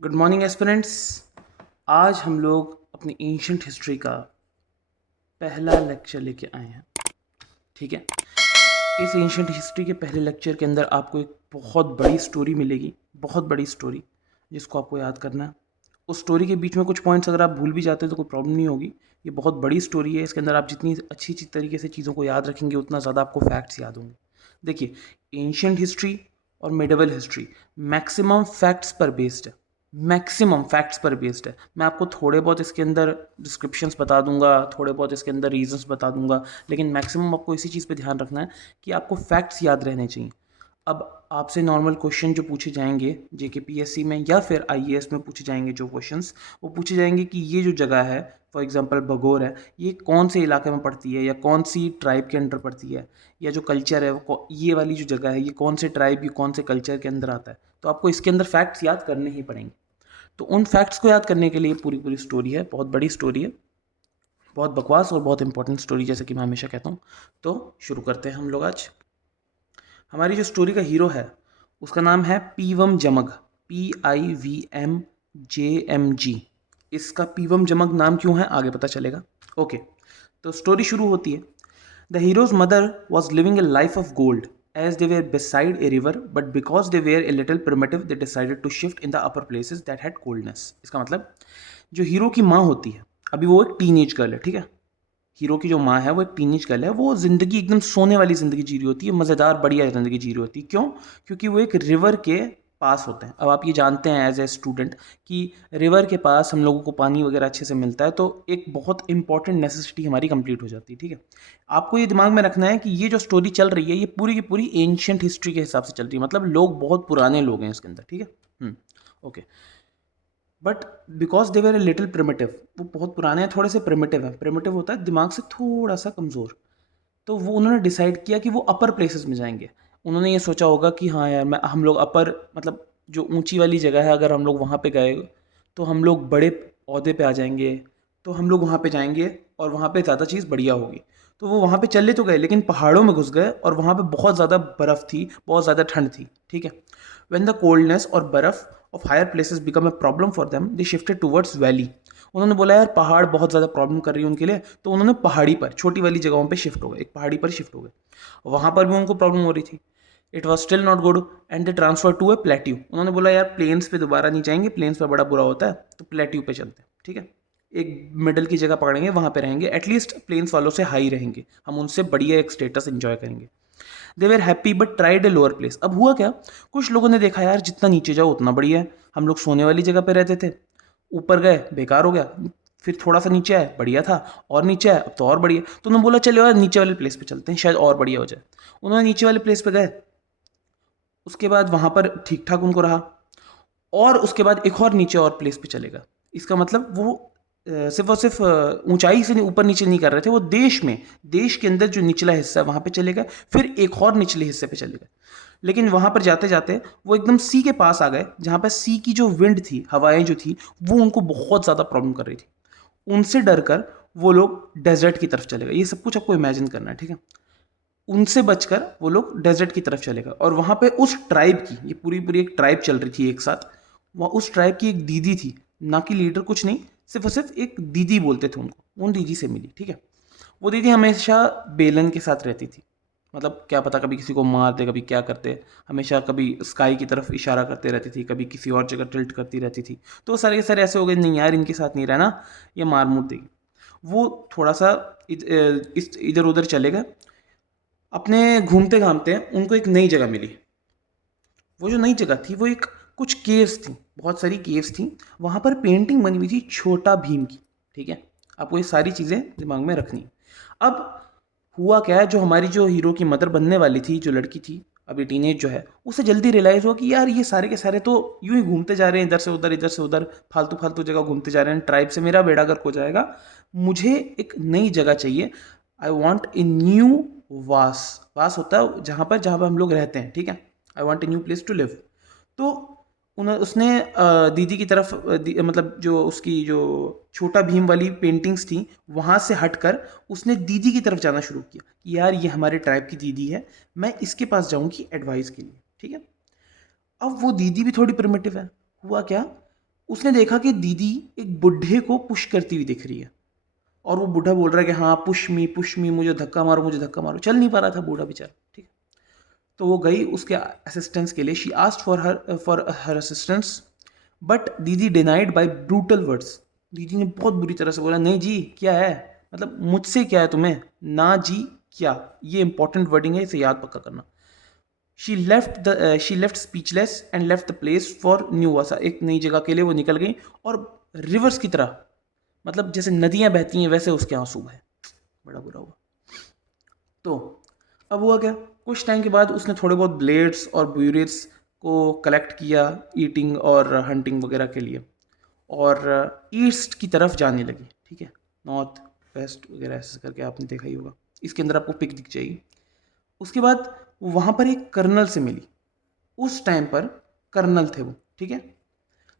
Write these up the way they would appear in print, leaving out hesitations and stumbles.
Good morning aspirants. आज हम लोग अपनी एंशंट हिस्ट्री का पहला लेक्चर लेके आए हैं। ठीक है, इस एंशंट हिस्ट्री के पहले लेक्चर के अंदर आपको एक बहुत बड़ी स्टोरी मिलेगी, बहुत बड़ी स्टोरी जिसको आपको याद करना है। उस स्टोरी के बीच में कुछ पॉइंट्स अगर आप भूल भी जाते हैं तो कोई प्रॉब्लम नहीं होगी। ये बहुत बड़ी स्टोरी है, इसके अंदर आप जितनी अच्छी तरीके से चीज़ों को याद रखेंगे उतना ज़्यादा आपको फैक्ट्स याद होंगे। देखिए, एंशंट हिस्ट्री और मिडिवल हिस्ट्री मैक्सिमम फैक्ट्स पर बेस्ड है, मैक्सिमम फैक्ट्स पर बेस्ड है। मैं आपको थोड़े बहुत इसके अंदर डिस्क्रिप्शंस बता दूंगा, थोड़े बहुत इसके अंदर रीजंस बता दूंगा, लेकिन मैक्सिमम आपको इसी चीज़ पे ध्यान रखना है कि आपको फैक्ट्स याद रहने चाहिए। अब आपसे नॉर्मल क्वेश्चन जो पूछे जाएंगे जेकेपीएससी में या फिर आईएएस में पूछे जाएंगे, जो क्वेश्चंस वो पूछे जाएंगे कि ये जो जगह है, फॉर एग्जांपल भगोर है, ये कौन से इलाके में पड़ती है या कौन सी ट्राइब के अंडर पड़ती है, या जो कल्चर है वो ये वाली जो जगह है ये कौन से ट्राइब, ये कौन से कल्चर के अंदर आता है। तो आपको इसके अंदर फैक्ट्स याद करने ही पड़ेंगे। तो उन फैक्ट्स को याद करने के लिए पूरी पूरी स्टोरी है, बहुत बड़ी स्टोरी है, बहुत बकवास और बहुत इंपॉर्टेंट स्टोरी, जैसे कि मैं हमेशा कहता हूँ। तो शुरू करते हैं हम लोग आज। हमारी जो स्टोरी का हीरो है उसका नाम है पीवम जमग, PIVM JMG। इसका पीवम जमग नाम क्यों है आगे पता चलेगा। ओके, तो स्टोरी शुरू होती है। The heroes mother was living A life of gold as they were beside a river, but because they were a little primitive they decided to shift in the upper places that had coldness। इसका मतलब जो hero की माँ होती है, अभी वो एक टीनेज गर्ल है, ठीक है। हीरो की जो माँ है वो एक टीनेज गर्ल है, वो ज़िंदगी एकदम सोने वाली ज़िंदगी जी रही होती है, मज़ेदार बढ़िया ज़िंदगी जी रही होती है। क्यों? क्योंकि वो एक रिवर के पास होते हैं। अब आप ये जानते हैं एज ए स्टूडेंट कि रिवर के पास हम लोगों को पानी वगैरह अच्छे से मिलता है, तो एक बहुत इंपॉर्टेंट नेसेसिटी हमारी कंप्लीट हो जाती है, ठीक है। आपको ये दिमाग में रखना है कि ये जो स्टोरी चल रही है ये पूरी की पूरी एंशियंट हिस्ट्री के हिसाब से चल रही है, मतलब लोग बहुत पुराने लोग हैं इसके अंदर, ठीक है। Okay, but because they were a little primitive, वो बहुत पुराने हैं, थोड़े से प्रिमिटिव है। प्रिमिटिव होता है दिमाग से थोड़ा सा कमज़ोर। तो वो उन्होंने डिसाइड किया कि वो अपर प्लेसेस में जाएंगे। उन्होंने ये सोचा होगा कि हाँ यार, मैं हम लोग अपर, मतलब जो ऊंची वाली जगह है, अगर हम लोग वहाँ पे गए तो हम लोग बड़े ओहदे पे आ जाएंगे, तो हम लोग वहाँ पे जाएंगे और वहाँ पे ज़्यादा चीज़ बढ़िया होगी। तो वो वहाँ पे चले तो गए, लेकिन पहाड़ों में घुस गए और वहाँ पे बहुत ज़्यादा बर्फ़ थी, बहुत ज़्यादा ठंड थी, ठीक है। व्हेन द कोल्डनेस और बर्फ़ of higher places become a problem for them they shifted towards valley. उन्होंने बोला यार पहाड़ बहुत ज़्यादा प्रॉब्लम कर रही है उनके लिए, तो उन्होंने पहाड़ी पर, छोटी वाली जगहों पे शिफ्ट हो गए, एक पहाड़ी पर शिफ्ट हो गए। वहाँ पर भी उनको प्रॉब्लम हो रही थी। It was still not good and they transfer to a plateau. उन्होंने बोला यार प्लेन्स पे दोबारा नहीं जाएंगे, प्लेन्स पे बड़ा बुरा होता है, तो प्लेट्यू पे चलते हैं, ठीक है। एक मिडल की जगह पकड़ेंगे, वहाँ पे रहेंगे, एटलीस्ट प्लेन्स वालों से हाई रहेंगे, हम उनसे बढ़िया एक स्टेटस एंजॉय करेंगे। They were happy but tried a lower place. अब हुआ क्या, कुछ लोगों ने देखा यार जितना नीचे जाओ उतना बढ़िया है, हम लोग सोने वाली जगह पे रहते थे, ऊपर गए बेकार हो गया, फिर थोड़ा सा नीचे आए बढ़िया था, और नीचे आए अब तो और बढ़िया। तो उन्होंने बोला चलो यार नीचे वाले प्लेस पे चलते हैं, शायद और बढ़िया हो जाए। उन्होंने नीचे वाले प्लेस पे गए, उसके बाद वहाँ पर ठीक ठाक उनको रहा, और उसके बाद एक और नीचे और प्लेस पे चलेगा। इसका मतलब वो सिर्फ और सिर्फ ऊंचाई से ऊपर नीचे नहीं कर रहे थे, वो देश में, देश के अंदर जो निचला हिस्सा है वहाँ पे चले गए, फिर एक और निचले हिस्से पे चले गए। लेकिन वहाँ पर जाते जाते वो एकदम सी के पास आ गए, जहाँ पर सी की जो विंड थी, हवाएं जो थी, वो उनको बहुत ज़्यादा प्रॉब्लम कर रही थी। उनसे डर कर वो लोग डेजर्ट की तरफ चले गए। ये सब कुछ आपको इमेजिन करना है, ठीक है। उनसे बचकर वो लोग डेजर्ट की तरफ चले गए, और वहाँ पे उस ट्राइब की, ये पूरी पूरी एक ट्राइब चल रही थी एक साथ, वहाँ उस ट्राइब की एक दीदी थी, ना कि लीडर कुछ नहीं, सिर्फ और सिर्फ एक दीदी बोलते थे उनको, उन दीदी से मिली, ठीक है। वो दीदी हमेशा बेलन के साथ रहती थी, मतलब क्या पता कभी किसी को मार दे, कभी क्या करते, हमेशा कभी स्काई की तरफ इशारा करते रहती थी, कभी किसी और जगह टिल्ट करती रहती थी। तो सारे के सारे ऐसे हो गए, नहीं यार इनके साथ नहीं रहना, ये मार मुर देगी। वो थोड़ा सा इधर उधर चले गए, अपने घूमते घामते उनको एक नई जगह मिली। वो जो नई जगह थी वो एक, कुछ केव्स थी, बहुत सारी केव्स थी, वहाँ पर पेंटिंग बनी हुई थी छोटा भीम की, ठीक है। आपको ये सारी चीज़ें दिमाग में रखनी। अब हुआ क्या है, जो हमारी जो हीरो की मदर बनने वाली थी, जो लड़की थी अभी टीनेज जो है, उसे जल्दी रियलाइज़ हुआ कि यार ये सारे के सारे तो यूं ही घूमते जा रहे हैं, इधर से उधर, इधर से उधर, फालतू फालतू जगह घूमते जा रहे हैं, ट्राइब से मेरा बेड़ा गर्क हो जाएगा। मुझे एक नई जगह चाहिए, आई वॉन्ट ए न्यू वास। वास होता है जहाँ पर हम लोग रहते हैं, ठीक है। I want a new place to live. तो उसने दीदी की तरफ मतलब जो उसकी जो छोटा भीम वाली पेंटिंग्स थी वहाँ से हटकर उसने दीदी की तरफ जाना शुरू किया कि यार ये हमारे ट्राइब की दीदी है, मैं इसके पास जाऊँगी एडवाइस के लिए, ठीक है। अब वो दीदी भी थोड़ी प्रिमिटिव है। हुआ क्या, उसने देखा कि दीदी एक बुढ़े को पुश करती हुई दिख रही है, और वो बूढ़ा बोल रहा है कि हाँ पुश मी, मुझे धक्का मारो, मुझे धक्का मारो। चल नहीं पा रहा था बूढ़ा बेचारा, ठीक है। तो वो गई उसके असिस्टेंस के लिए, she asked for her assistance, but दीदी डिनाइड बाय ब्रूटल वर्ड्स। दीदी ने बहुत बुरी तरह से बोला, नहीं जी क्या है, मतलब मुझसे क्या है तुम्हें, ना जी क्या, ये इंपॉर्टेंट वर्डिंग है, इसे याद पक्का करना। She left speechless and left the place for new वासा। एक नई जगह के लिए वो निकल गई, और रिवर्स की तरह, मतलब जैसे नदियां बहती हैं वैसे उसके आंसू बहे। बड़ा बुरा हुआ। तो अब हुआ क्या, कुछ टाइम के बाद उसने थोड़े बहुत ब्लेड्स और ब्यूरेट्स को कलेक्ट किया ईटिंग और हंटिंग वगैरह के लिए, और ईस्ट की तरफ जाने लगी, ठीक है, नॉर्थ वेस्ट वगैरह ऐसे करके आपने देखा ही होगा, इसके अंदर आपको पिक दिख जाएगी। उसके बाद वहाँ पर एक कर्नल से मिली, उस टाइम पर कर्नल थे वो, ठीक है।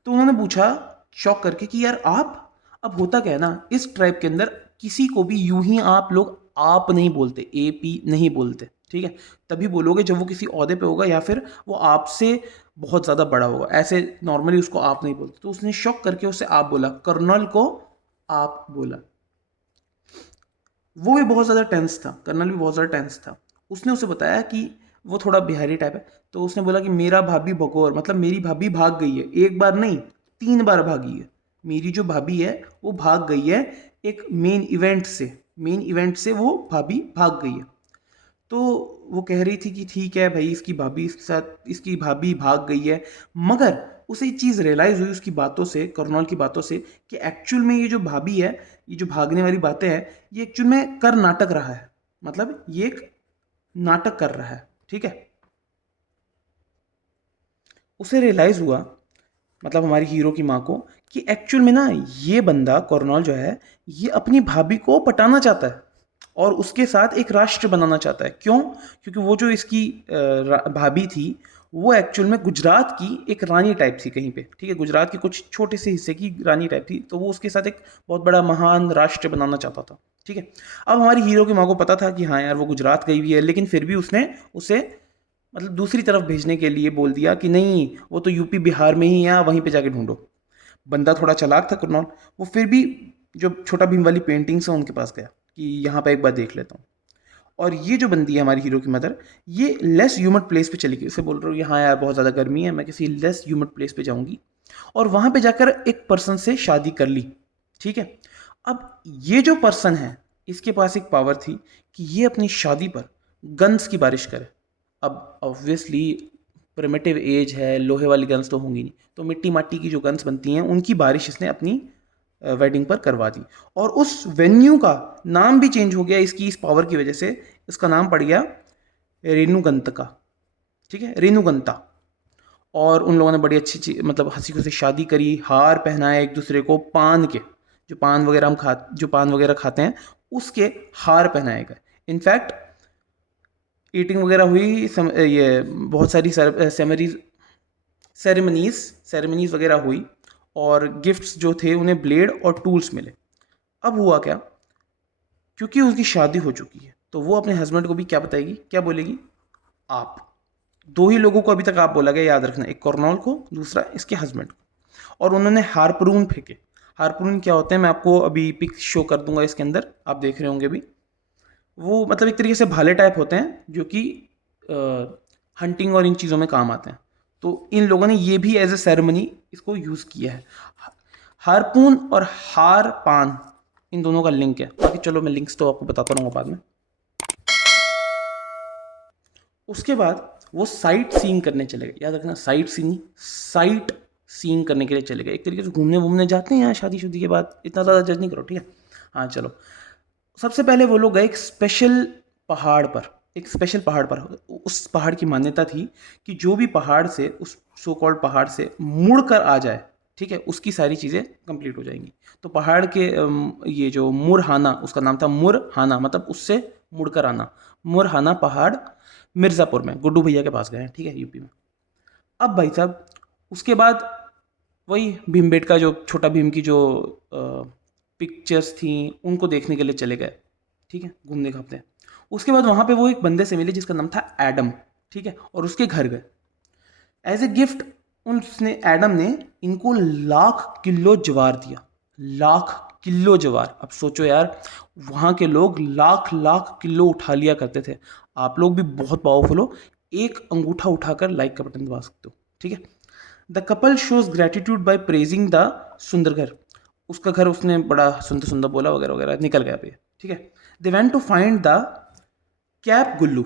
तो उन्होंने पूछा शॉक करके कि यार आप, अब होता क्या है ना, इस ट्राइब के अंदर किसी को भी यूं ही आप लोग आप नहीं बोलते, ए पी नहीं बोलते, ठीक है। तभी बोलोगे जब वो किसी ओहदे पे होगा या फिर वो आपसे बहुत ज़्यादा बड़ा होगा, ऐसे नॉर्मली उसको आप नहीं बोलते। तो उसने शॉक करके उसे आप बोला, कर्नल को आप बोला। वो भी बहुत ज़्यादा टेंस था, कर्नल भी बहुत ज़्यादा टेंस था। उसने उसे बताया कि वो थोड़ा बिहारी टाइप है, तो उसने बोला कि मेरा भाभी भगोर, मतलब मेरी भाभी भाग गई है, एक बार नहीं 3 बार भागी है। मेरी जो भाभी है वो भाग गई है एक मेन इवेंट से वो भाभी भाग गई है। तो वो कह रही थी कि ठीक है भाई, इसकी भाभी इसके साथ, इसकी भाभी भाग गई है, मगर उसे एक चीज़ रियलाइज़ हुई उसकी बातों से, कर्नल की बातों से, कि एक्चुअल में ये जो भाभी है, ये जो भागने वाली बातें हैं, ये एक्चुअल में कर नाटक रहा है, मतलब ये एक नाटक कर रहा है, ठीक है। उसे रियलाइज़ हुआ, मतलब हमारी हीरो की माँ को, कि एक्चुअल में ना ये बंदा कर्नल जो है, ये अपनी भाभी को पटाना चाहता है और उसके साथ एक राष्ट्र बनाना चाहता है। क्यों? क्योंकि वो जो इसकी भाभी थी, वो एक्चुअल में गुजरात की एक रानी टाइप थी कहीं पे, ठीक है, गुजरात के कुछ छोटे से हिस्से की रानी टाइप थी, तो वो उसके साथ एक बहुत बड़ा महान राष्ट्र बनाना चाहता था, ठीक है। अब हमारी हीरो की माँ को पता था कि हाँ यार वो गुजरात गई हुई है, लेकिन फिर भी उसने उसे मतलब दूसरी तरफ भेजने के लिए बोल दिया कि नहीं, वो तो यूपी बिहार में ही है, वहीं पे जाके ढूंढो। बंदा थोड़ा चालाक था कुरनौल, वो फिर भी जो छोटा भीम वाली पेंटिंग्स हैं उनके पास गया कि यहाँ पे एक बार देख लेता हूँ। और ये जो बंदी है हमारी हीरो की मदर, ये लेस ह्यूमड प्लेस पे चली गई। उसे बोल रहा हूँ यहाँ यार बहुत ज़्यादा गर्मी है, मैं किसी लेस ह्यूमड प्लेस पे जाऊँगी, और वहाँ पे जाकर एक पर्सन से शादी कर ली, ठीक है। अब ये जो पर्सन है, इसके पास एक पावर थी कि ये अपनी शादी पर गन्स की बारिश करे। अब ऑब्वियसली प्रिमिटिव एज है, लोहे वाली गन्स तो होंगी नहीं, तो मिट्टी माटी की जो गन्स बनती हैं उनकी बारिश इसने अपनी वेडिंग पर करवा दी। और उस वेन्यू का नाम भी चेंज हो गया इसकी इस पावर की वजह से, इसका नाम पड़ गया रेणुगंतका, ठीक है, रेणुगंता। और उन लोगों ने बड़ी अच्छी मतलब हंसी खुशी शादी करी, हार पहनाए एक दूसरे को, पान के जो पान वगैरह खाते हैं उसके हार पहनाए गए। इनफैक्ट ईटिंग वगैरह हुई, ये बहुत सारी सेरेमनीज वगैरह हुई, और गिफ्ट्स जो थे उन्हें ब्लेड और टूल्स मिले। अब हुआ क्या, क्योंकि उसकी शादी हो चुकी है तो वो अपने हस्बैंड को भी क्या बताएगी, क्या बोलेगी, आप। दो ही लोगों को अभी तक आप बोला गया, याद रखना, एक कर्नल को, दूसरा इसके हस्बैंड को। और उन्होंने हारपून फेंके। हारपून क्या होते हैं मैं आपको अभी पिक शो कर दूंगा, इसके अंदर आप देख रहे होंगे भी। वो मतलब एक तरीके से भाले टाइप होते हैं जो कि हंटिंग और इन चीज़ों में काम आते हैं। तो इन लोगों ने ये भी एज ए सेरेमनी इसको यूज़ किया है। हारपून और हार पान, इन दोनों का लिंक है। बाकी चलो मैं लिंक्स तो आपको बताता रहूँगा बाद में। उसके बाद वो साइट सीइंग करने चले गए, याद रखना, साइट सीइंग करने के लिए चले गए। एक तरीके से घूमने वूमने जाते हैं यहाँ शादी के बाद, इतना ज़्यादा जज नहीं करो, ठीक है। हाँ चलो, सबसे पहले वो लोग गए एक स्पेशल पहाड़ पर। उस पहाड़ की मान्यता थी कि जो भी पहाड़ से, उस सो कॉल्ड पहाड़ से मुड़ कर आ जाए, ठीक है, उसकी सारी चीज़ें कंप्लीट हो जाएंगी। तो पहाड़ के ये जो मुरहाना, उसका नाम था मुरहाना, मतलब उससे मुड़कर आना। मुरहाना पहाड़ मिर्ज़ापुर में, गुड्डू भैया के पास गए हैं, ठीक है, यूपी में। अब भाई साहब उसके बाद वही भीमबेटका, जो छोटा भीम की जो पिक्चर्स थी उनको देखने के लिए चले गए, ठीक है, घूमने घामते। उसके बाद वहाँ पे वो एक बंदे से मिले जिसका नाम था एडम, ठीक है, और उसके घर गए एज ए गिफ्ट। उसने एडम ने इनको लाख किलो जवार दिया, लाख किलो जवार। अब सोचो यार, वहाँ के लोग लाख लाख किलो उठा लिया करते थे। आप लोग भी बहुत पावरफुल हो, एक अंगूठा उठाकर लाइक का बटन दबा सकते हो, ठीक है। The couple shows gratitude by praising the सुंदर घर। उसका घर उसने बड़ा सुंदर सुंदर बोला वगैरह वगैरह, निकल गया पे, ठीक है। They went to find the cap गुल्लू।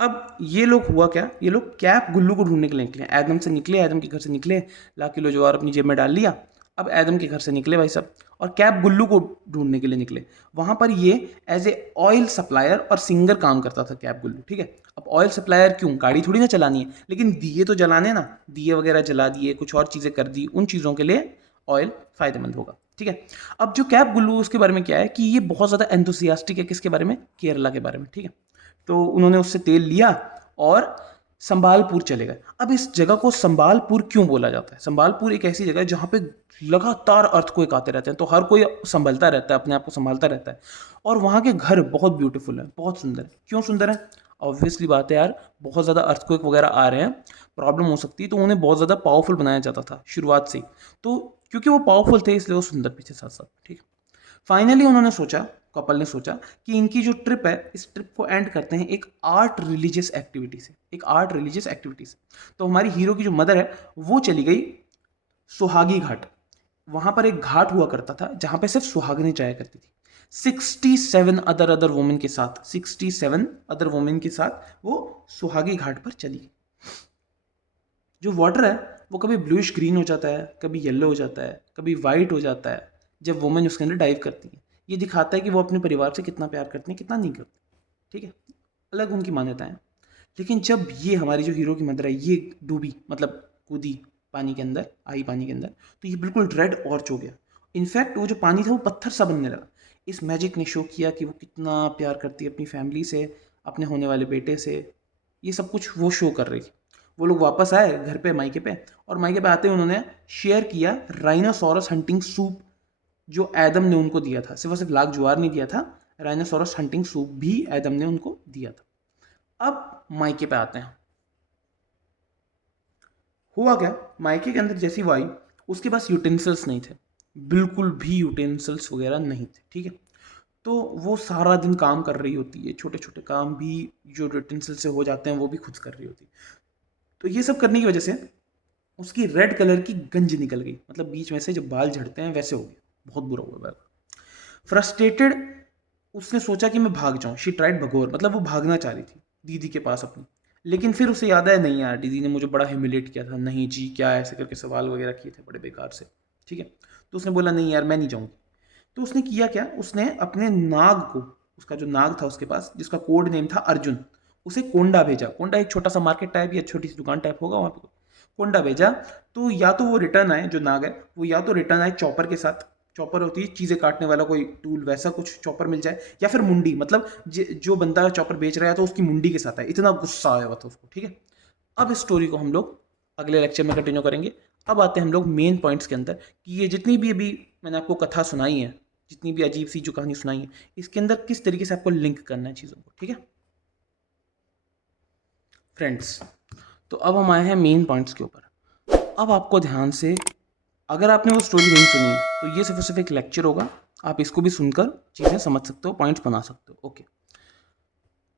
अब ये लोग हुआ क्या, ये लोग कैप गुल्लू को ढूंढने के लिए निकले। एडम से निकले, एडम के घर से निकले, लाख किलो ज्वार अपनी जेब में डाल लिया। अब एडम के घर से निकले भाई साहब, और कैप गुल्लू को ढूंढने के लिए निकले। वहां पर ये एज ए ऑयल सप्लायर और सिंगर काम करता था कैप गुल्लू, ठीक है। अब ऑयल सप्लायर क्यों, गाड़ी थोड़ी ना चलानी है, लेकिन दिए तो जलाने ना, दिए वगैरह जला दिए, कुछ और चीज़ें कर दी, उन चीज़ों के लिए ऑयल फायदेमंद होगा, ठीक है। अब जो कैप गुल्लू, उसके बारे में क्या है कि ये बहुत ज़्यादा एंथुसियास्टिक है, किसके बारे में, केरला के बारे में, ठीक है। तो उन्होंने उससे तेल लिया और संबालपुर चले गए। अब इस जगह को संबालपुर क्यों बोला जाता है, संबालपुर एक ऐसी जगह है जहाँ पे लगातार अर्थक्वेक आते रहते हैं, तो हर कोई संभलता रहता है, अपने आप को संभालता रहता है। और वहाँ के घर बहुत ब्यूटीफुल है, बहुत सुंदर है। क्यों सुंदर है, ऑब्वियसली बात है यार, बहुत ज़्यादा अर्थक्वेक वगैरह आ रहे हैं, प्रॉब्लम हो सकती है, तो उन्हें बहुत ज़्यादा पावरफुल बनाया जाता था शुरुआत से ही। तो क्योंकि वो पावरफुल थे इसलिए वो सुंदर पीछे साथ साथ, ठीक है। फाइनली उन्होंने सोचा, कपल ने सोचा कि इनकी जो ट्रिप है, इस ट्रिप को एंड करते हैं एक आर्ट रिलीजियस एक्टिविटी से, एक आर्ट रिलीजियस एक्टिविटी से। तो हमारी हीरो की जो मदर है वो चली गई सुहागी घाट। वहां पर एक घाट हुआ करता था जहां पे सिर्फ सुहागनें जाया करती थी। 67 अदर वुमेन के साथ, 67 अदर वुमेन के साथ वो सुहागी घाट पर चली गई। जो वाटर है वो कभी ब्लूइश ग्रीन हो जाता है, कभी येलो हो जाता है, कभी वाइट हो जाता है जब वुमेन उसके अंदर डाइव करती है। ये दिखाता है कि वो अपने परिवार से कितना प्यार करती हैं, कितना नहीं करती, ठीक है। अलग उनकी मान्यताएं। लेकिन जब ये हमारी जो हीरो की मदर है ये डूबी, मतलब कूदी पानी के अंदर, आई पानी के अंदर, तो ये बिल्कुल रेड ऑर्च हो गया। इनफैक्ट वो जो पानी था वो पत्थर सा बनने लगा। इस मैजिक ने शो किया कि वो कितना प्यार करती है अपनी फैमिली से, अपने होने वाले बेटे से। ये सब कुछ वो शो कर रही थी। वो लोग वापस आए घर पे, मायके पे, और मायके पे आते ही उन्होंने शेयर किया राइनोसोरस हंटिंग सूप जो एडम ने उनको दिया था। सिर्फ और सिर्फ लाख ज्वार नहीं दिया था, राइनोसोरस हंटिंग सूप भी एडम ने उनको दिया था। अब मायके पे आते हैं। हुआ क्या, मायके के अंदर जैसी वो आई, उसके पास यूटेंसिल्स नहीं थे, बिल्कुल भी यूटेंसिल्स वगैरह नहीं थे, ठीक है। तो वो सारा दिन काम कर रही होती है, छोटे छोटे काम भी जो यूटेंसिल से हो जाते हैं वो भी खुद कर रही होती है। तो ये सब करने की वजह से उसकी रेड कलर की गंज निकल गई, मतलब बीच में से जब बाल झड़ते हैं वैसे हो गया, बहुत बुरा हुआ बाल। फ्रस्ट्रेटेड उसने सोचा कि मैं भाग जाऊं, शी ट्राइड भगोर, मतलब वो भागना चाह रही थी दीदी के पास अपनी। लेकिन फिर उसे याद आया, नहीं यार दीदी ने मुझे बड़ा ह्यूमिलेट किया था, नहीं जी क्या, ऐसे करके सवाल वगैरह किए थे बड़े बेकार से, ठीक है। तो उसने बोला नहीं यार मैं नहीं जाऊंगी। तो उसने किया क्या, उसने अपने नाग को, उसका जो नाग था उसके पास जिसका कोड नेम था अर्जुन, उसे कोंडा भेजा। कोंडा एक छोटा सा मार्केट टाइप या छोटी सी दुकान टाइप होगा वहाँ पे, कोंडा भेजा। तो या तो वो रिटर्न आए, जो नाग है वो या तो रिटर्न आए चॉपर के साथ, चॉपर होती है चीज़ें काटने वाला कोई टूल, वैसा कुछ चॉपर मिल जाए, या फिर मुंडी, मतलब जो बंदा चॉपर बेच रहा है तो उसकी मुंडी के साथ है, इतना गुस्सा आया हुआ था उसको, ठीक है। अब इस स्टोरी को हम लोग अगले लेक्चर में कंटिन्यू करेंगे। अब आते हैं हम लोग मेन पॉइंट्स के अंदर कि ये जितनी भी अभी मैंने आपको कथा सुनाई है, जितनी भी अजीब सी जो कहानी सुनाई है, इसके अंदर किस तरीके से आपको लिंक करना है चीज़ों को, ठीक है फ्रेंड्स। तो अब हम आए हैं मेन पॉइंट्स के ऊपर। अब आपको ध्यान से, अगर आपने वो स्टोरी नहीं सुनी तो ये सिर्फ और सिर्फ एक लेक्चर होगा, आप इसको भी सुनकर चीज़ें समझ सकते हो, पॉइंट्स बना सकते हो, ओके।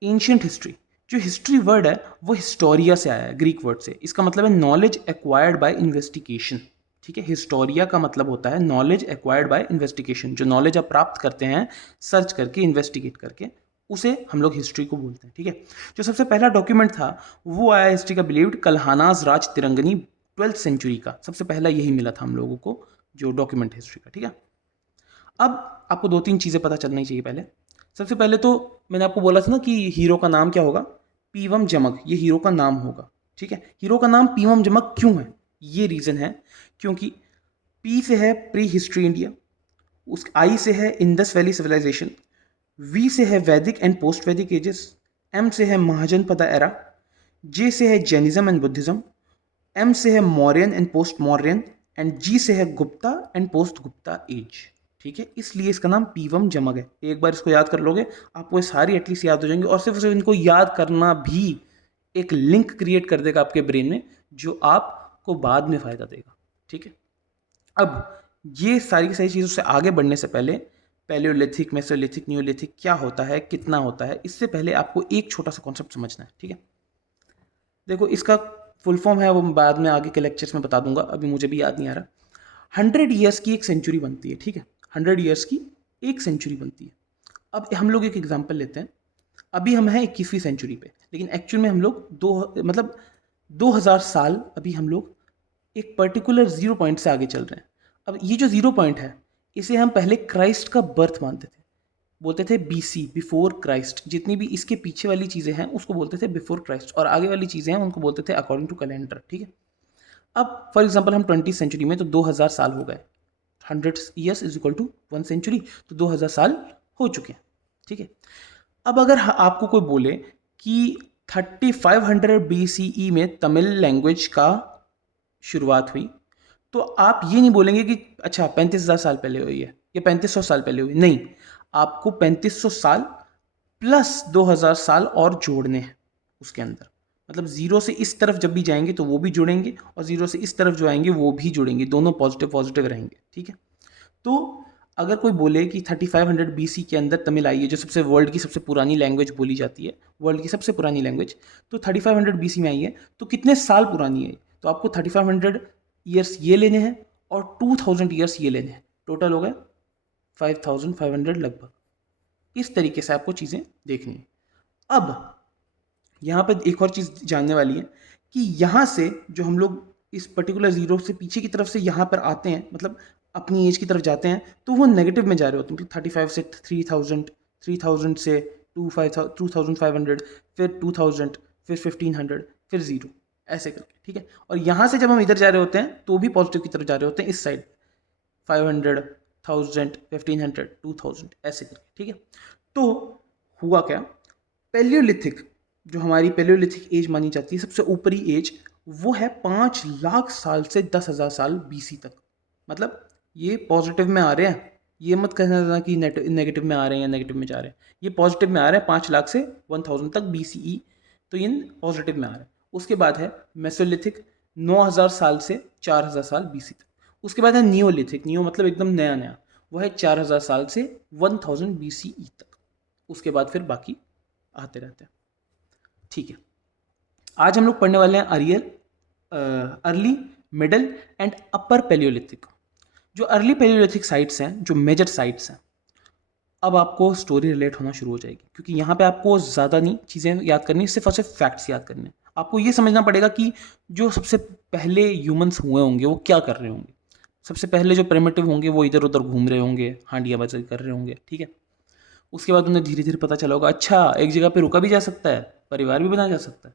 एंशियंट हिस्ट्री, जो हिस्ट्री वर्ड है वो हिस्टोरिया से आया है, ग्रीक वर्ड से। इसका मतलब है नॉलेज एक्वायर्ड बाय इन्वेस्टिगेशन, ठीक है। हिस्टोरिया का मतलब होता है नॉलेज एक्वायर्ड बाय इन्वेस्टिगेशन, जो नॉलेज आप प्राप्त करते हैं सर्च करके, इन्वेस्टिगेट करके, उसे हम लोग हिस्ट्री को बोलते हैं, ठीक है। जो सबसे पहला डॉक्यूमेंट था वो आया हिस्ट्री का बिलीव्ड कल्हानाज राज तिरंगनी 12th सेंचुरी का, सबसे पहला यही मिला था हम लोगों को जो डॉक्यूमेंट हिस्ट्री का, ठीक है। अब आपको दो तीन चीज़ें पता चलनी चाहिए पहले। सबसे पहले तो मैंने आपको बोला था ना कि हीरो का नाम क्या होगा, पीवम जमग, ये हीरो का नाम होगा, ठीक है। हीरो का नाम पीवम जमग क्यों है, ये रीज़न है क्योंकि पी से है प्री हिस्ट्री इंडिया, उस आई से है इंडस वैली सिविलाइजेशन, वी से है वैदिक एंड पोस्ट वैदिक एजेस, एम से है महाजनपदा एरा, जे से है जैनिज्म एंड बुद्धिज्म, एम से है Mauryan and post Mauryan, and G से है Gupta and post Gupta age, ठीक है। इसलिए इसका नाम पीवम जमग है। एक बार इसको याद कर लोगे आपको ये सारी एटलीस्ट याद हो जाएंगे, और सिर्फ इनको याद करना भी एक लिंक क्रिएट कर देगा आपके ब्रेन में, जो आपको बाद में फ़ायदा देगा। ठीक है, अब ये सारी की सारी चीज़ों से आगे बढ़ने से पहले पैलियोलिथिक, मेसोलिथिक, नियोलिथिक क्या होता है, कितना होता है, इससे पहले आपको एक छोटा सा कॉन्सेप्ट समझना है। ठीक है, देखो इसका फुल फॉर्म है वो मैं बाद में आगे के लेक्चर्स में बता दूंगा, अभी मुझे भी याद नहीं आ रहा। 100 ईयर्स की एक सेंचुरी बनती है। ठीक है, 100 ईयर्स की एक सेंचुरी बनती है। अब हम लोग एक एग्जाम्पल लेते हैं। अभी हम हैं 21वीं सेंचुरी पे, लेकिन एक्चुअल में हम लोग 2000 साल अभी हम लोग एक पर्टिकुलर जीरो पॉइंट से आगे चल रहे हैं। अब ये जो जीरो पॉइंट है, इसे हम पहले क्राइस्ट का बर्थ मानते थे, बोलते थे बीसी, बिफोर क्राइस्ट। जितनी भी इसके पीछे वाली चीज़ें हैं उसको बोलते थे बिफोर क्राइस्ट, और आगे वाली चीज़ें हैं उनको बोलते थे अकॉर्डिंग टू कैलेंडर। ठीक है, अब फॉर एग्जाम्पल हम 20वीं सेंचुरी में, तो 2000 साल हो गए। 100 years is equal to 1 century, तो 2000 साल हो चुके हैं। ठीक है, अब अगर आपको कोई बोले कि 3500 BCE में तमिल लैंग्वेज का शुरुआत हुई, तो आप ये नहीं बोलेंगे कि अच्छा 35,000 साल पहले हुई है या 3500 साल पहले हुई। नहीं, आपको 3500 साल प्लस 2000 साल और जोड़ने हैं उसके अंदर। मतलब जीरो से इस तरफ जब भी जाएंगे तो वो भी जुड़ेंगे, और जीरो से इस तरफ जो आएंगे वो भी जुड़ेंगे, दोनों पॉजिटिव पॉजिटिव रहेंगे। ठीक है, तो अगर कोई बोले कि 3500 BC के अंदर तमिल आई है, जो सबसे वर्ल्ड की सबसे पुरानी लैंग्वेज बोली जाती है, वर्ल्ड की सबसे पुरानी लैंग्वेज, तो 3500 BC में आई है, तो कितने साल पुरानी है? तो आपको 3500 ईयर्स ये लेने हैं और 2000 ईयर्स ये लेने हैं, टोटल हो गए 5500 लगभग। इस तरीके से आपको चीज़ें देखनी है। अब यहाँ पर एक और चीज़ जानने वाली है कि यहाँ से जो हम लोग इस पर्टिकुलर जीरो से पीछे की तरफ से यहाँ पर आते हैं, मतलब अपनी एज की तरफ जाते हैं, तो वो नेगेटिव में जा रहे होते हैं। मतलब 35 से 3000, 3000 से 2500, फिर 2000, फिर 1500, फिर जीरो, ऐसे करके। ठीक है, और यहाँ से जब हम इधर जा रहे होते हैं तो भी पॉजिटिव की तरफ जा रहे होते हैं, इस साइड 500, 1000, 1500, 2000, ऐसे करके। ठीक है, तो हुआ क्या, पैलियोलिथिक, जो हमारी पैलियोलिथिक एज मानी जाती है, सबसे ऊपरी एज, वो है 5 लाख साल से 10,000 साल BC तक। मतलब ये पॉजिटिव में आ रहे हैं, ये मत कहना था कि नेगेटिव में आ रहे हैं या नेगेटिव में जा रहे हैं, ये पॉजिटिव में आ रहे हैं 5 लाख से 1000 तक BCE, तो ये पॉजिटिव में आ रहे हैं। उसके बाद है मेसोलिथिक, 9000 साल से 4000 साल BC तक। उसके बाद है नियोलिथिक, नियो मतलब एकदम नया नया, वो है 4000 साल से 1000 BCE तक। उसके बाद फिर बाकी आते रहते हैं। ठीक है, आज हम लोग पढ़ने वाले हैं early, middle and upper Palaeolithic. जो अर्ली पैलियोलिथिक साइट्स हैं, जो मेजर साइट्स हैं, अब आपको स्टोरी रिलेट होना शुरू हो जाएगी, क्योंकि यहाँ पे आपको ज़्यादा नहीं चीज़ें याद करनी, सिर्फ और सिर्फ फैक्ट्स याद करने हैं। आपको ये समझना पड़ेगा कि जो सबसे पहले ह्यूमंस हुए होंगे वो क्या कर रहे होंगे। सबसे पहले जो प्रिमिटिव होंगे वो इधर उधर घूम रहे होंगे, हांडियाबाजी कर रहे होंगे। ठीक है, उसके बाद उन्हें धीरे धीरे पता चला होगा अच्छा एक जगह पे रुका भी जा सकता है, परिवार भी बना जा सकता है।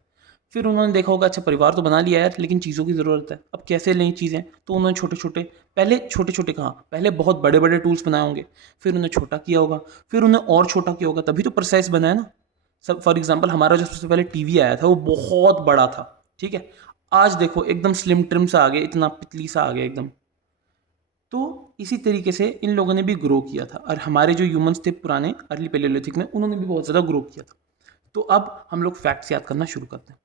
फिर उन्होंने देखा होगा अच्छा परिवार तो बना लिया यार, लेकिन चीज़ों की ज़रूरत है, अब कैसे लें चीज़ें। तो उन्होंने छोटे छोटे, पहले छोटे छोटे कहाँ, पहले बहुत बड़े बड़े टूल्स बनाए होंगे, फिर उन्हें छोटा किया होगा, फिर उन्हें और छोटा किया होगा, तभी तो प्रोसेस बना है ना। सब फॉर एग्जाम्पल हमारा जो सबसे पहले टीवी आया था वो बहुत बड़ा था। ठीक है, आज देखो एकदम स्लिम ट्रिम सा आ गया, इतना पितली सा आ गया एकदम। तो इसी तरीके से इन लोगों ने भी ग्रो किया था, और हमारे जो ह्यूमंस थे पुराने अर्ली पैलियोलिथिक में, उन्होंने भी बहुत ज़्यादा ग्रो किया था। तो अब हम लोग फैक्ट्स याद करना शुरू करते हैं।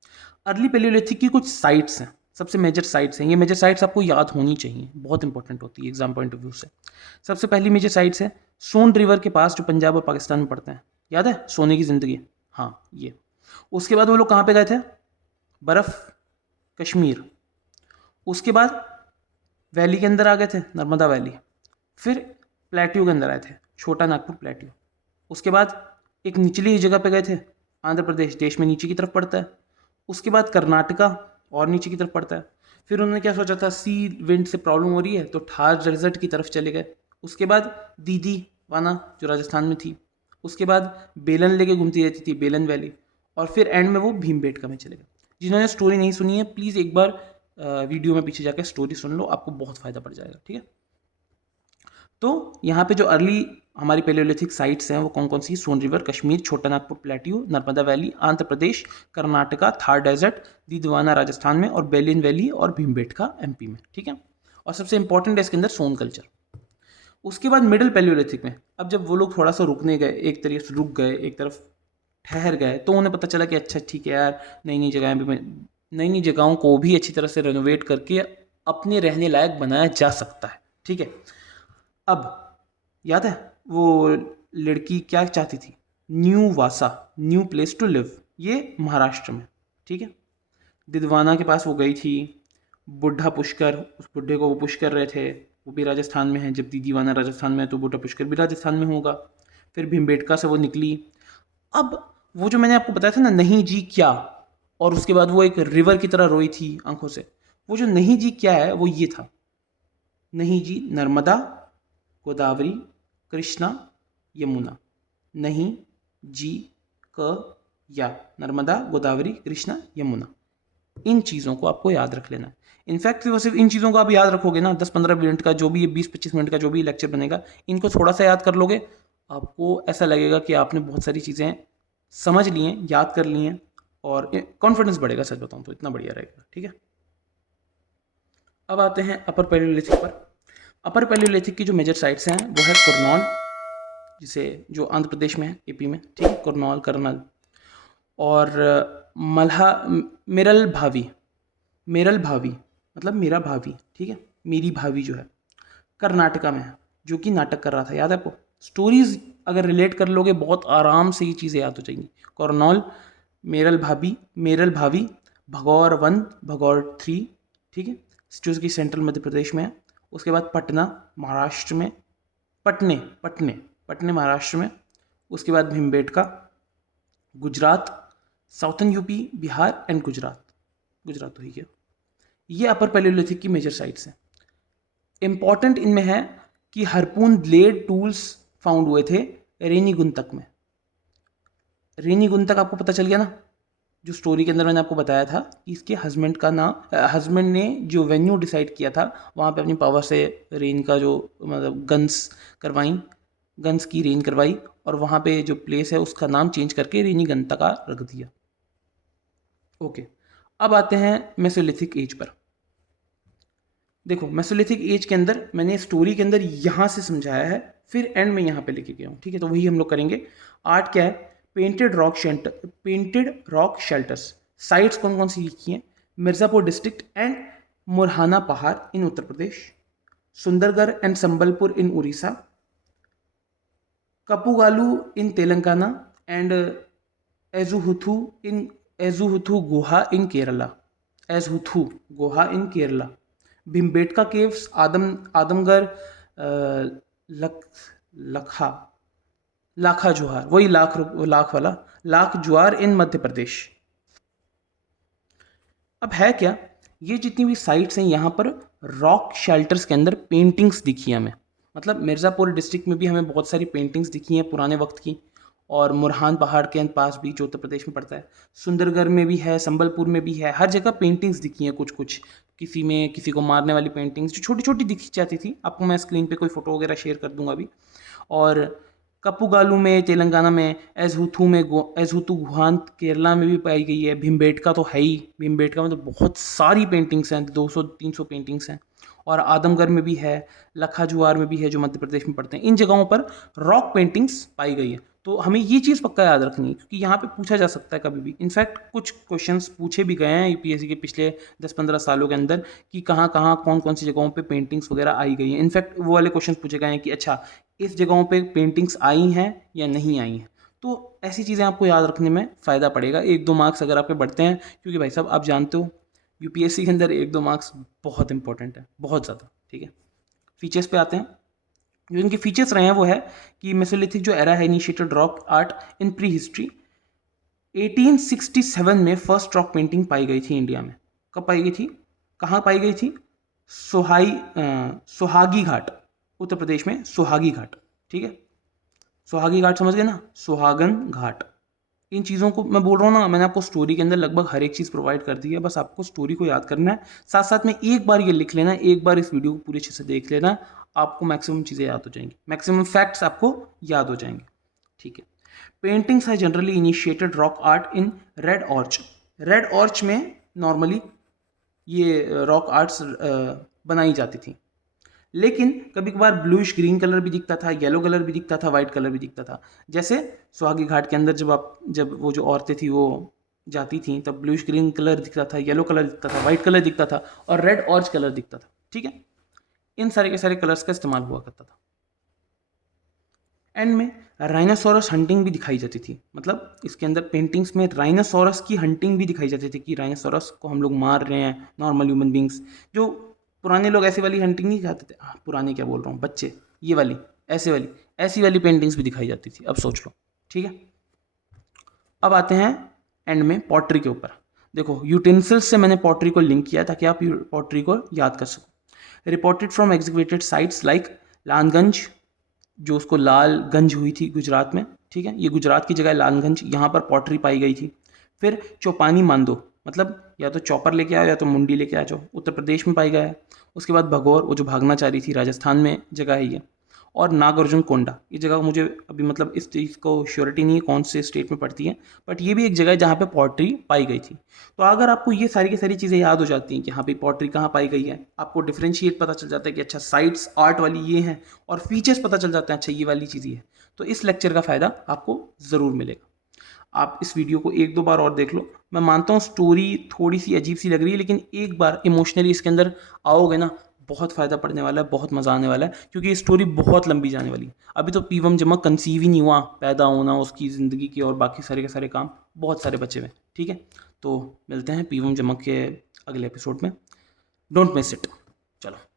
अर्ली पैलियोलिथिक की कुछ साइट्स हैं, सबसे मेजर साइट्स हैं। ये मेजर साइट्स आपको याद होनी चाहिए, बहुत इंपॉर्टेंट होती है एग्जाम पॉइंट ऑफ व्यू से। सबसे पहली मेजर साइट्स है सोन रिवर के पास, जो पंजाब और पाकिस्तान में पड़ते हैं। याद है सोने की ज़िंदगी, हाँ ये। उसके बाद वो लोग कहाँ पे गए थे, बर्फ़, कश्मीर। उसके बाद वैली के अंदर आ गए थे, नर्मदा वैली। फिर प्लेट्यू के अंदर आए थे, छोटा नागपुर प्लेट्यू। उसके बाद एक निचली जगह पे गए थे, आंध्र प्रदेश, देश में नीचे की तरफ पड़ता है। उसके बाद कर्नाटका, और नीचे की तरफ पड़ता है। फिर उन्होंने क्या सोचा था, सी विंड से प्रॉब्लम हो रही है तो थार डेजर्ट की तरफ चले गए। उसके बाद दीदी वाना, जो राजस्थान में थी। उसके बाद बेलन लेके घूमती रहती थी, बेलन वैली। और फिर एंड में वो भीमबेटका में चले गए। जिन्होंने स्टोरी नहीं सुनी है प्लीज़ एक बार वीडियो में पीछे जाकर स्टोरी सुन लो, आपको बहुत फ़ायदा पड़ जाएगा। ठीक है, तो यहाँ पे जो अर्ली हमारी पैलियोलिथिक साइट्स हैं वो कौन कौन सी, सोन रिवर, कश्मीर, छोटा Nagpur plateau, Narmada valley, Andhra Pradesh, Karnataka, Thar desert, दीदवाना Rajasthan में, और बेलिन वैली और भीमबेटका MP में। ठीक है, और सबसे इंपॉर्टेंट है इसके अंदर सोन कल्चर। उसके बाद मिडिल पैलियोलिथिक में, अब जब वो लोग थोड़ा सा रुकने गए, एक तरीके से रुक गए, एक तरफ ठहर गए, तो उन्हें पता चला कि अच्छा ठीक है यार, नई नई जगह भी नई नई जगहों को भी अच्छी तरह से रेनोवेट करके अपने रहने लायक बनाया जा सकता है। ठीक है, अब याद है वो लड़की क्या चाहती थी? न्यू वासा, न्यू प्लेस टू लिव, ये महाराष्ट्र में। ठीक है, दिदवाना के पास वो गई थी, बुढ़ा पुष्कर, उस बुढ़े को वो पुश कर रहे थे, वो भी राजस्थान में है। जब दीदीवाना राजस्थान में है तो बुढ़ा पुष्कर भी राजस्थान में होगा। फिर भीमबेटका से वो निकली। अब वो जो मैंने आपको बताया था ना, नहीं जी क्या, और उसके बाद वो एक रिवर की तरह रोई थी आंखों से, वो जो नहीं जी क्या है वो ये था, नहीं जी नर्मदा, गोदावरी, कृष्णा, यमुना। नहीं जी क या, नर्मदा, गोदावरी, कृष्णा, यमुना। इन चीज़ों को आपको याद रख लेना है। इनफैक्ट सिर्फ इन चीज़ों को आप याद रखोगे ना, 10-15 मिनट का जो भी, ये 20-25 मिनट का जो भी लेक्चर बनेगा, इनको थोड़ा सा याद कर लोगे, आपको ऐसा लगेगा कि आपने बहुत सारी चीज़ें समझ ली हैं, याद कर ली हैं, और कॉन्फिडेंस बढ़ेगा। सच बताऊं तो इतना बढ़िया रहेगा। ठीक है, अब आते हैं अपर पैलियोलिथिक पर। अपर पैलियोलिथिक की जो मेजर साइट्स हैं वो है कुरनौल, जिसे जो आंध्र प्रदेश में है, एपी में। ठीक है, कुरनौल, करनल, और मल्हा, मेरल भावी, मेरल भावी मतलब मेरा भावी। ठीक है, मेरी भावी जो है कर्नाटका में है, जो कि नाटक कर रहा था। याद है आपको? स्टोरीज अगर रिलेट कर लोगे बहुत आराम से ये चीज़ें याद हो जाएंगी। कोरनौल, मेरल भाभी, मेरल भावी, भगौर 1, भगौर 3। ठीक है, जो कि सेंट्रल मध्य प्रदेश में है। उसके बाद पटना महाराष्ट्र में, पटने पटने पटने महाराष्ट्र में। उसके बाद Bhimbetka, Gujarat, southern UP, Bihar and Gujarat, Gujarat तो ही है। ये अपर पैलियोलिथिक की मेजर साइट्स हैं। इंपॉर्टेंट इनमें है कि हरपून ब्लेड टूल्स फाउंड हुए थे रेनीगुंतक में। रेनीगुंतक आपको पता चल गया ना, जो स्टोरी के अंदर मैंने आपको बताया था कि इसके हस्बैंड का नाम, हस्बैंड ने जो वेन्यू डिसाइड किया था वहाँ पे अपनी पावर से रेन का जो मतलब गन्स करवाई, गन्स की रेन करवाई, और वहाँ पे जो प्लेस है उसका नाम चेंज करके रेनीगंतका रख दिया। ओके, अब आते हैं मेसोलिथिक एज पर। देखो, मेसोलिथिक एज के अंदर मैंने स्टोरी के अंदर यहाँ से समझाया है, फिर एंड में यहाँ पे लेके गया हूँ। ठीक है, तो वही हम लोग करेंगे। आर्ट क्या है? Painted rock shelter, painted rock shelters. Sites कौन कौन सी लिखी हैं? Mirzapur district and Murhana Pahar in Uttar Pradesh, Sundargarh and Sambalpur in Orissa, Kappugallu in Telangana and Ezhuthu in, Ezhuthu Guha in Kerala, Ezhuthu Guha in Kerala, Bhimbetka caves, Adamgarh, लख लखा लाखा जुहार, वही लाख वाला, लाख जुआर इन मध्य प्रदेश। अब है क्या, ये जितनी भी साइट्स हैं यहाँ पर रॉक शेल्टर्स के अंदर पेंटिंग्स दिखी हमें। मतलब मिर्ज़ापुर डिस्ट्रिक्ट में भी हमें बहुत सारी पेंटिंग्स दिखी हैं पुराने वक्त की, और मुरहान पहाड़ के पास भी जो उत्तर प्रदेश में पड़ता है, सुंदरगढ़ में भी है, संबलपुर में भी है, हर जगह पेंटिंग्स दिखी हैं कुछ कुछ। किसी में किसी को मारने वाली पेंटिंग्स जो छोटी छोटी दिखी जाती थी, आपको मैं स्क्रीन पे कोई फ़ोटो वगैरह शेयर कर दूंगा अभी। और कपुगालू में तेलंगाना में, एजहुथु में, एजहुथु गुहान केरला में भी पाई गई है। भीमबेटका तो है ही, भीमबेटका में तो बहुत सारी पेंटिंग्स हैं, 200-300 पेंटिंग्स हैं। और आदमगढ़ में भी है, लखाजुआर में भी है, जो मध्य प्रदेश में पड़ते हैं। इन जगहों पर रॉक पेंटिंग्स पाई गई है। तो हमें ये चीज़ पक्का याद रखनी है, क्योंकि यहाँ पे पूछा जा सकता है कभी भी। इनफैक्ट कुछ क्वेश्चंस पूछे भी गए हैं यूपीएससी के पिछले 10-15 सालों के अंदर, कि कहाँ कहाँ कौन कौन सी जगहों पे पेंटिंग्स वगैरह आई गई हैं। इनफैक्ट वो वाले क्वेश्चंस पूछे गए हैं कि अच्छा, इस जगहों पे पेंटिंग्स आई हैं या नहीं आई हैं। तो ऐसी चीज़ें आपको याद रखने में फ़ायदा पड़ेगा, 1-2 मार्क्स अगर आपके बढ़ते हैं, क्योंकि भाई साहब आप जानते हो यूपीएससी के अंदर 1-2 मार्क्स बहुत इंपॉर्टेंट है, बहुत ज़्यादा। ठीक है, फीचर्स पे आते हैं। जो इनके फीचर्स रहे हैं वो है कि मेसोलिथिक जो एरा है, इनिशिएटेड रॉक आर्ट इन प्री हिस्ट्री। 1867 में फर्स्ट रॉक पेंटिंग पाई गई थी इंडिया में। कब पाई गई थी? कहाँ पाई गई थी? सुहागी घाट, उत्तर प्रदेश में सुहागी घाट। ठीक है, सुहागी घाट समझ गए ना, सुहागन घाट। इन चीज़ों को मैं बोल रहा हूँ ना, मैंने आपको स्टोरी के अंदर लगभग हर एक चीज़ प्रोवाइड कर दी है, बस आपको स्टोरी को याद करना है। साथ साथ में एक बार ये लिख लेना, एक बार इस वीडियो को पूरी अच्छे से देख लेना, आपको मैक्सिमम चीज़ें याद हो जाएंगी, मैक्सिमम फैक्ट्स आपको याद हो जाएंगे। ठीक है, पेंटिंग्स है generally initiated rock art in red ऑर्च। रेड ऑर्च में नॉर्मली ये रॉक आर्ट्स बनाई जाती थी, लेकिन कभी कभार ब्लूइश ग्रीन कलर भी दिखता था, येलो कलर भी दिखता था, वाइट कलर भी दिखता था। जैसे सुहागी घाट के अंदर जब वो जो औरतें थी वो जाती थी तब ब्लूइश ग्रीन कलर दिखता था, येलो कलर दिखता था, वाइट कलर दिखता था और रेड ऑरेंज कलर दिखता था। ठीक है, इन सारे के सारे कलर्स का इस्तेमाल हुआ करता था। एंड में राइनासोरस हंटिंग भी दिखाई जाती थी, मतलब इसके अंदर पेंटिंग्स में राइनासोरस की हंटिंग भी दिखाई जाती थी कि राइनासोरस को हम लोग मार रहे हैं, नॉर्मल ह्यूमन बींग्स। जो पुराने लोग ऐसी वाली हंटिंग नहीं करते थे, पुराने क्या बोल रहा हूँ, बच्चे, ये वाली ऐसी वाली पेंटिंग्स भी दिखाई जाती थी। अब सोच लो। ठीक है, अब आते हैं एंड में पॉटरी के ऊपर। देखो, यूटेंसिल्स से मैंने पॉटरी को लिंक किया ताकि आप पॉटरी को याद कर सको। Reported from executed sites like Lalganj, जो उसको लालगंज हुई थी गुजरात में। ठीक है, ये गुजरात की जगह लालगंज, यहाँ पर पॉटरी पाई गई थी। फिर चौपानी मांदो, मतलब या तो चॉपर लेके आओ या तो मुंडी लेके आ जाओ, उत्तर प्रदेश में पाई गया है। उसके बाद भगौर, वो जो भागना चाह रही थी, राजस्थान में जगह है ये। और नागार्जुन कोंडा, ये जगह मुझे अभी मतलब इस चीज़ को श्योरिटी नहीं है कौन से स्टेट में पड़ती है, बट ये भी एक जगह है जहाँ पे पॉटरी पाई गई थी। तो अगर आपको ये सारी की सारी चीज़ें याद हो जाती हैं कि हाँ भाई पॉटरी कहाँ पाई गई है, आपको डिफ्रेंशिएट पता चल जाता है कि अच्छा साइट्स आर्ट वाली ये हैं और फीचर्स पता चल जाते हैं अच्छा ये वाली चीज़ ही है, तो इस लेक्चर का फ़ायदा आपको ज़रूर मिलेगा। आप इस वीडियो को एक दो बार और देख लो। मैं मानता हूँ स्टोरी थोड़ी सी अजीब सी लग रही है, लेकिन एक बार इमोशनली इसके अंदर आओगे ना, बहुत फ़ायदा पड़ने वाला है, बहुत मज़ा आने वाला है, क्योंकि ये स्टोरी बहुत लंबी जाने वाली है। अभी तो पीवम जमक कंसीव ही नहीं हुआ, पैदा होना उसकी ज़िंदगी की और बाकी सारे के सारे काम बहुत सारे बचे हुए हैं। ठीक है, तो मिलते हैं पीवम जमक के अगले एपिसोड में। Don't miss it. चलो।